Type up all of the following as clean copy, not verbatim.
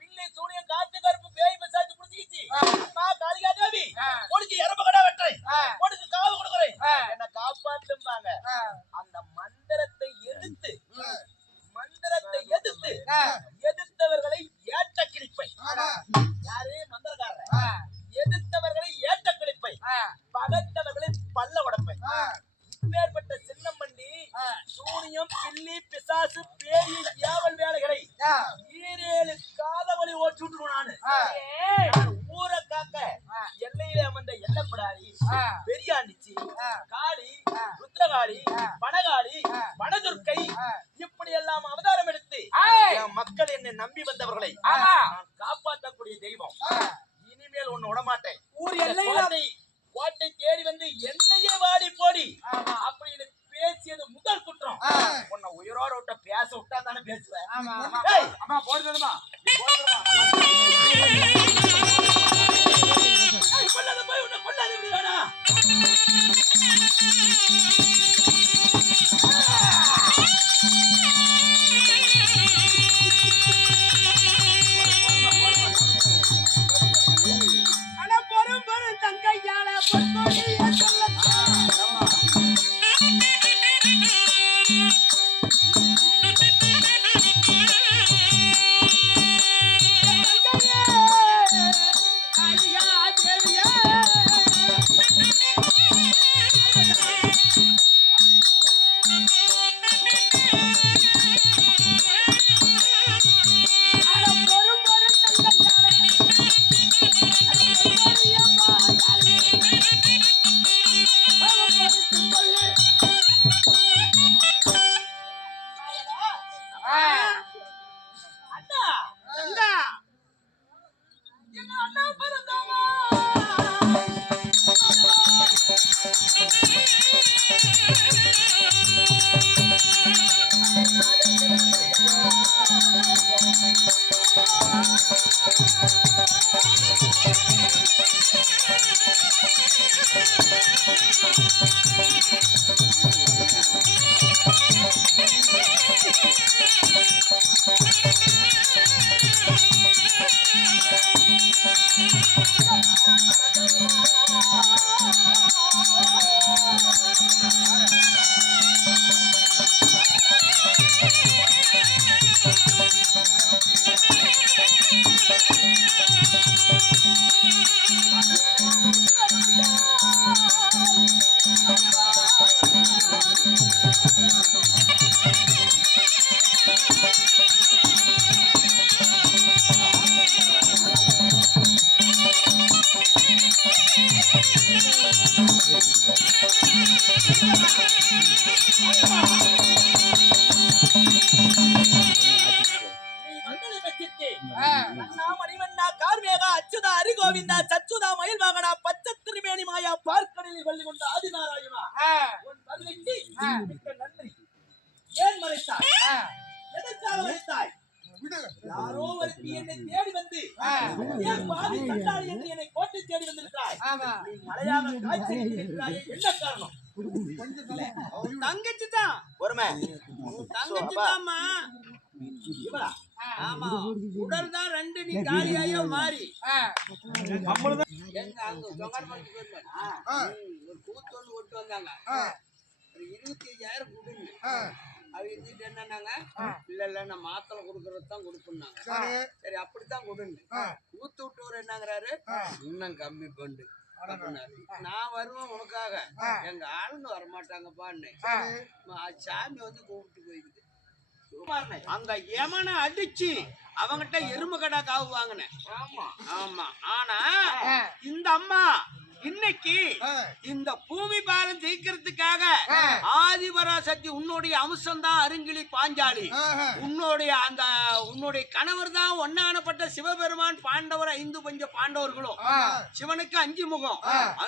பிள்ளை சூனியம் காத்து கருப்பு பேய் பிசாசு புடிச்சிச்சு நான் காளிகா தேவி உனக்கு எரம்ப கடை வெட்டறேன் உனக்கு காவு கொடுக்கறேன் என்ன காப்பாத்தும்பாங்க அந்த மந்திரத்தை எதிர்த்து எதிர்த்தவர்களை ஏற்ற கிழிப்பை யாரு மந்திரக்காரர் எதிர்த்தவர்களை ஏற்ற கிழிப்பை பகத்தவர்களை பல்ல உடைப்பை இப்பேற்பட்ட சின்னம்பண்டி சூனியம் பில்லி பிசாசு பேய் ஏவல் வேலைகளை ஈரேழு காதவழி ஓட்டி விட்டுருவோம் நானு ஊரை காக்க எல்லையில அமர்ந்த எல்லப்படாரி பெரியாண்டிச்சி காளி ருத்ரகாளி வனகாளி வனதுர்க்கை இப்படி எல்லாம் அவதாரம் எடுத்து மக்கள் என்னை நம்பி வந்தவர்களை நான் காப்பாற்றக்கூடிய தெய்வம். இனிமேல் ஒண்ணு விடமாட்டேன். ஊர் எல்லையில கோட்டை தேடி வந்து என்னையே வாடி போடி அப்படின்னு பேசியது முதல் குற்றம். உன்னை உயிரோட விட்ட பேச விட்டா தானே பேசுவேன். போய் உன்னை கொள்ளாது வேணா கோவிந்தா சச்சுதா மயில் வாகனா பச்சை திருமேனி மாயா பார்க்கடலில் வள்ளி கொண்ட ஆதிநாராயணா உன் வருகைக்கு மிக்க நன்றி. ஏன் மறைத்தாய்? எதற்காக மறைத்தாய்? யாரோ ஒருத்தி என்னை தேடி வந்து ஏன் பாவி கண்டாளி என்று என்னை கோட்டை தேடி வந்திருக்கிறாய். நீ மலையாக காய்ச்சி இருக்கிறாயே, என்ன காரணம்? தங்கச்சி தான் பொறுமை. தங்கச்சி தான்மா. ஆமா, உடல் தான் ரெண்டு நீ காலியாயோ மாறி எங்க அங்க ஒரு கூத்து ஒண்ணு கொண்டு வந்தாங்க. ஒரு 25,000 கொடுங்க. அவங்க என்னன்னாங்க, இல்ல நான் மாத்தலை கொடுக்கறது தான் கொடுப்புனாங்க. சரி அப்படித்தான் கொடுங்க. கூத்து விட்டவர் என்னங்கிறாரு, இன்னும் கம்மி பண்ணு. நான் வருவேன் உனக்காக, எங்க ஆளுங்க வரமாட்டாங்கப்பான்னு சாமி வந்து கூப்பிட்டு போயிடுது. அங்க யமனை அடிச்சு அவங்கிட்ட எருமை கடை காவு வாங்கினேன். ஆமா, ஆனா இந்த அம்மா இன்னைக்கு இந்த பூமி பாரம் ஜெயிக்கிறதுக்காக ஆதிபராசக்தி உன்னுடைய அம்சம்தான் அருங்கிலி பாஞ்சாலி, உன்னுடைய கணவர் தான் ஒன்னானப்பட்ட சிவபெருமான். பாண்டவர் 5 பஞ்ச பாண்டவர்களும் சிவனுக்கு 5 முகம்,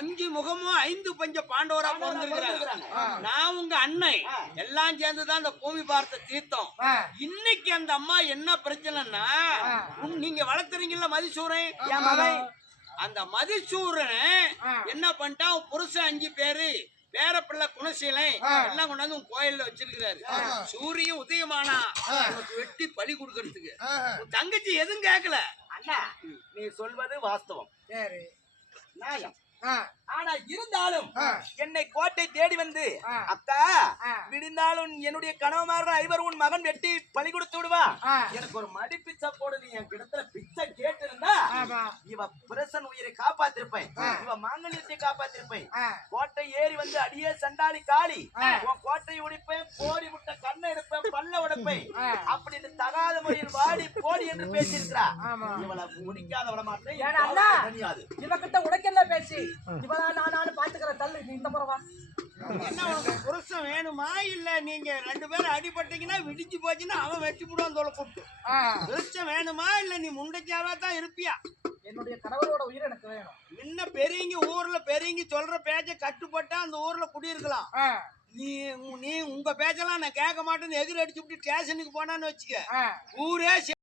5 முகமும் 5 பஞ்ச பாண்டவரா பிறந்திருக்கிறாங்க. நான் உங்க அண்ணன் எல்லாம் சேர்ந்துதான் இந்த பூமி பாரத்தை தீர்த்தோம். இன்னைக்கு அந்த அம்மா என்ன பிரச்சனைன்னா, நீங்க வளர்த்துறீங்கல்ல மதிசூரன் என் மகன், அந்த மதிசூரன் என்ன பண்ணிட்டான், புருஷன் 5 பேரு பேரப்பிள்ளை குணசீலை எல்லாம் கொண்டாந்து உன் கோயில்ல வச்சிருக்கிறாரு. சூரியன் உதயமானா உனக்கு வெட்டி பலி கொடுக்கறதுக்கு. உன் தங்கச்சி எதுவும் கேட்கல. அண்ணா நீ சொல்வது வாஸ்தவம், சரி. நியாயம். ஆனா இருந்தாலும் என்னை கோட்டை தேடி வந்து அக்கா விடிந்தாலும் என்னுடைய கணவன்மார்கள் ஐவர் உன் மகன் வெட்டி பலி கொடுத்து விடுவா, எனக்கு ஒரு மடி பிச்சை போடு, நீ என் கிடத்துல பிச்சை கேட்டு இருந்தா இவ பிரசன் உயிரை காப்பாத்திருப்பேன், இவ மாங்கல்யத்தை காப்பாத்திருப்பேன். கோட்டை ஏறி வந்து அடியே சண்டாளி காளி உன் கோட்டை உடைப்பேன், கோடி முட்டை கண்ணை எடுப்பேன், பல்ல உடைப்பேன் அப்படின்னு தகாத முறையில் வாடி போடி என்று பேசியிருக்கிறா. இவளை முடிக்காத விட மாட்டேன். இவகிட்ட உடைக்கல பேசி இவளா நானும் பாத்துக்கிறேன். தள்ளு நீ இந்த புறவா. என்ன உனக்கு புருஷன் வேணுமா இல்ல நீங்க 2 பேரும் அடிபட்டீங்கன்னா விடிச்சு போச்சுன்னா அவன் வெட்டி போடுவான் தோலை கூப்பிட்டு. புருஷன் வேணுமா இல்ல நீ முண்டைச்சாவா தான் இருப்பியா? என்னுடைய கணவரோட உயிர் எனக்கு வேணும். முன்ன பெரியங்க ஊர்ல பெரியங்க சொல்ற பேச்ச கட்டுப்பட்டா அந்த ஊர்ல குடியிருக்கலாம். நீ உங்க பேச்செல்லாம் நான் கேட்க மாட்டேன்னு எதிர் அடிச்சு விட்டு ஸ்டேஷனுக்கு போனான்னு வச்சுக்க, ஊரே